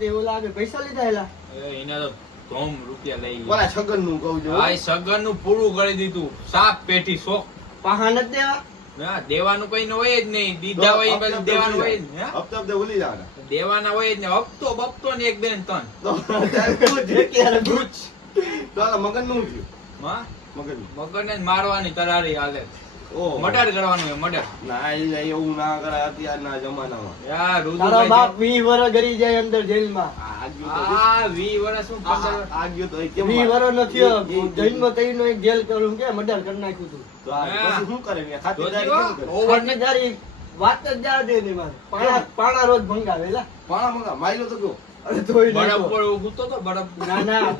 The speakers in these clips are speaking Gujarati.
એવું લાગે પૈસા લીધા એલા? તો ધોમ રૂપિયા લઈ ગયા. ઓલા નું કહું છું? આ સગનનું પૂરું કરી દીધું. સાપ પેટી શોખ. પહા નથી દેવા? ના દેવાનું કઈ હોય જ નહીં. દીધા હોય એ દેવાનું હોય જ ને હપ્તે હપ્તે ભૂલી જવાના દેવાના હોય જ ને. હપ્તો બપ્તો ને એક બેન ત્રણ. તો મગનનું થયું? માં મગન ને મારવાની તરારી હાલે. મર્ડર કરવાનું મર્ડર ના એવું ના કરાય અત્યારના જમાનામાં. યાર તારો બાપ વી વર ગરી જાય અંદર જેલમાં. આ ગયું તો આ વી વર્ષ હું આ- પંદર તો એ કેમ વી મારે? વર નથી એ- એ- જન્મ તઈનો એક જેલ કરું કે મર્ડર કરી નાખ્યું તું. તો પછી શું કરે? ને? ખાતરદારી જોજો, કેમ કરે? ઓવર ને ખાતરદારી વાત જ જા દે ને મારે. પાણા પાણા રોજ ભંગાવેલા પાણા ભંગા માર્યો તો ગયો. અરે તોય બરફ પર ઊભો તો બરફ ના ના.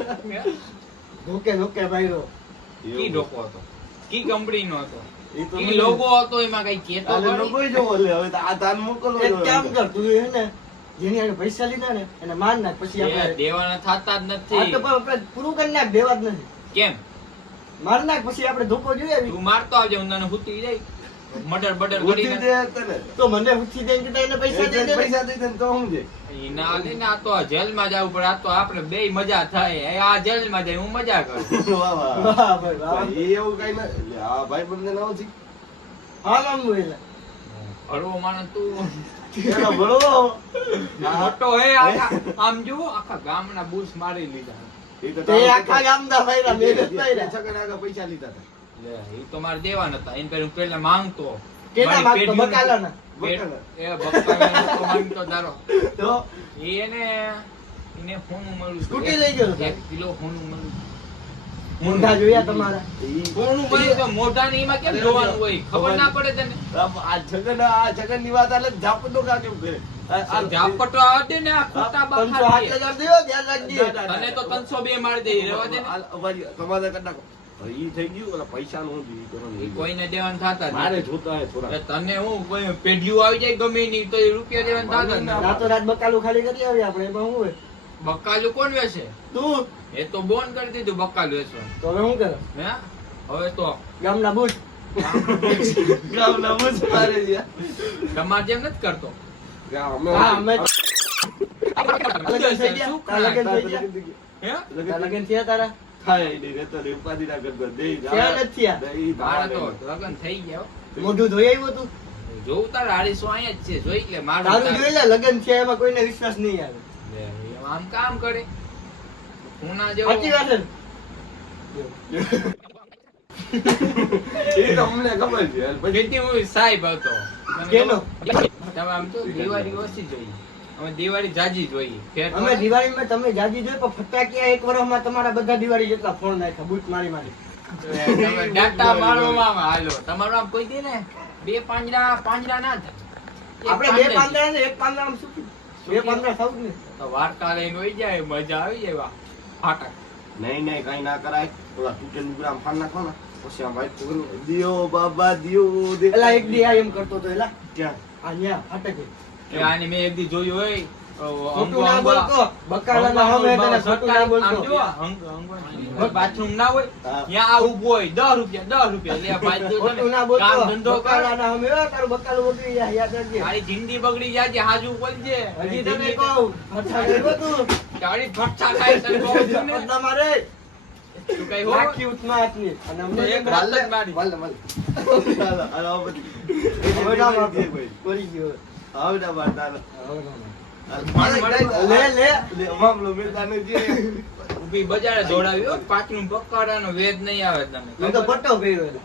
ધોકે ધોકે ભાઈરો કી ડોકો હતો? કી કંપની નો હતો? એ તો કી મને- લોગો હતો એમાં કઈ કેતો તારે જોવો લે, હવે આ તાન મોકલવો એક કામ કર તું. હે ને જેની આગળ પૈસા લીધા ને એને માર નાખ પછી આપણે દેવાના થતા જ આ નથી તો પણ આપણે પૂરું કરી નાખ દેવા જ નથી. કેમ? માર નાખ પછી આપણે ધોકો જોઈએ. આવી. તું મારતો આવજે ઊંધાને હુતી જાય મર્ડર બર્ડર ઉઠી કરીને. દે તો મને ઉઠી દે કે તને પૈસા દે પૈસા દે ને તો શું છે? ના લે ને તો જેલમાં જવું પડે. આ તો આપણે બેય મજા થાય. એ આ જેલમાં જાય હું મજા કરું. વાહ, વાહ. વાહ ભાઈ વાહ. એવું કઈ ના ભાઈ બંને. હા મામુ એલા હળવો માણસ તું. મોટો હે આમ જુઓ આખા ગામના બૂસ મારી લીધા. એ તો આખા ગામના ભાઈરા મહેનત પૈસા લીધા હતા. ઈ તો મારે દેવા નતા એને પેલું પેલા માંગતો. કેના માંગતો? બકાલાના? એ બકાલાના નતો માંગતો તારો તો? એને એને હોનું મળ્યું સ્કૂટી લઈ ગયો એક કિલો હોનું મળ્યું મોંઢા જોયા તમારા? ઈ- મળ્યું તો મોઢાને એમાં કેમ જોવાનું હોય? ખબર ના પડે તને? આ જગન આ છગનની વાત આલે ઝાપટો કા? કેમ કરે આ- ઝાપટો આવડે ને આ ખોટા બાપા હજાર દેવો ધ્યાન રાખજે. ના, ના, તને તો મારી દે રહેવા દે ને. આ- કરી નાખો. હવે ઈ થઈ ગયું ઓલા પૈસાનું શું થયું? ઈ કરવાનું ઈ થઈ ગયું. કોઈને દેવાના થતા મારે જોતા હે થોડા તને હું પેઢીઓ આવી જાય ગમે ની તો રૂપિયા દેવાના થતા રાતો રાત બકાલું ખાલી કરી આવી આપણે એમાં શું બકાલું કોણ વેચે? તું એ તો બોન કરી દીધું બકાલું વેચવાનું તો હવે શું કરે? હે? હવે તો ગામના બુટ ગામના મારે છે. તમારે જેમ નથી કરતો. લગન થયા તારા? થાય નહીં, રહેતો નહીં, ઉપાધિ ના કરતો. દઈ થયા નથી મારે તો લગન થઈ ગયા મોઢું ધોઈ આવ્યું તું જોવું તારે આડીસો અહીંયા જ છે જોઈ લે મારું તારું જોઈ લે લગન થયા એમાં કોઈને વિશ્વાસ નહીં આવે. આમ કામ કરે. હું ના જેવો. સાચી વાત છે એ તો અમને ખબર છે. પછી હું સાહેબ હતો. તમે કેનો? તમે આમ તો દિવાળી ઓછી જોઈ. અમે દિવાળી જાજી જોઈએ. અમે દિવાળીમાં તમે જાજી જોઈ પણ ફટાકિયા એક વર્ષમાં તમારા બધા દિવાળી જેટલા ફોન નાખ્યા બૂટ મારી મારી. ડાટા મારો મામા હાલો. તમારું આમ કોઈ દે ને? બે પાંજરા પાંજરા ના થાય. આપણે બે પાંદડા ને એક પાંદડા શું બે પાંદડા થવું ને. તો વાર્તા લઈને હોય જાય મજા આવી જાય વાહ. ફાટક. નહીં નહીં કઈ ના કરાય. ઓલા તૂટેલ લુગડા આમ નાખો ને પછી આમ white પકડો. દિયો બાબા દિયો દે એલા એક દી આ એમ કરતો તો એલા. ક્યાં? અહીંયા ફાટકે. એ આને મેં એક દી જોયું હોય ખોટું ના બોલતો બકાલાના સામે તને ખોટું ના બોલતો બાથરૂમ ના હોય ત્યાં આ ઊભો હોય દસ રૂપિયા દસ રૂપિયા લે ભાઈ તું ખોટું ના બોલતો કામ ધંધો કર બકાલાના સામે હો, તારું બકાલું બગડી જાય યાદ રાખજે તારી જિંદગી બગડી જાય છે હાજુ બોલજે હજી તને કહું ફટાકે ગો તું તારી ફટછા થાય તને કહું છું ને. બદલા મારે તું કઈ હો નાખી ઉઠમાં હાથની. અને અમને એક તો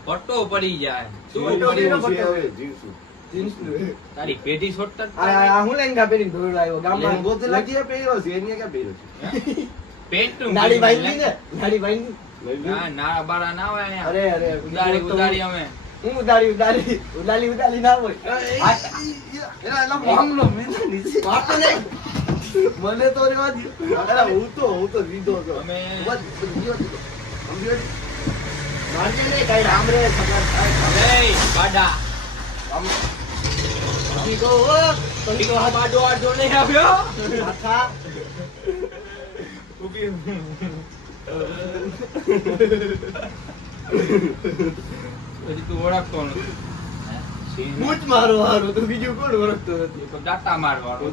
પટ્ટો પડી જાય. તારી આ- આ હું લેંગા પહેરીને દોડ્યો આવ્યો ગામમાં. ગોતે તો લાગીએ પહેર્યો છે, એને ક્યાં પહેર્યો છે? પેન્ટનું નાડી પહેરીને બાંધી ને નાડી બાંધી. ના ના બારા ના હોય અરે અરે ઉદારી ઉદારી અમે. હું ઉદારી ઉદારી ઉદારી ઉદારી ના હોય. મને તો રેવા હું તો હું તો લીધો હતો. અમે? મારજે નહીં, કાંઈ રામ રે, આવ્યો. હજી તું ઓળખતો નથી. બૂટ મારો હારું, તો બીજું કોણ ઓળખતો નથી? ડાટા મારવાનો.